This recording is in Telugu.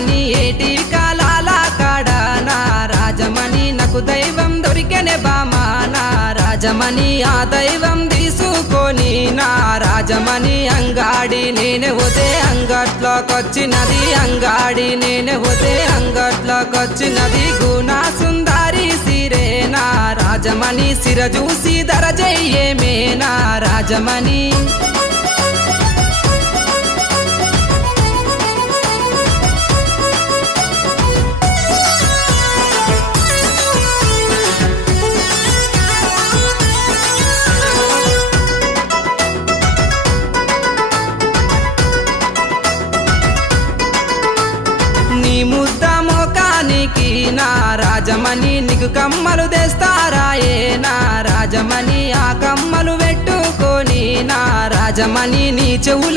రాజమణి ఏటి కాలాల కాడ నా రాజమణి నాకు దైవం దొరికెనే బామా నా రాజమణి ఆ దైవం తీసుకొని నా రాజమణి అంగాడి నేనే పోతే అంగట్లోకొచ్చినది అంగాడి నేనే పోతే అంగట్లోకొచ్చినది గుణా సుందరి సిరే నా రాజమణి సిర చూసి దరజయ్యేమే నా రాజమణి నీ ముద్ద మోకానికి నా రాజమణి నీకు కమ్మలు తెస్తారాయే నా రాజమణి ఆ కమ్మలు పెట్టుకొని నా రాజమణి నీ చెవుల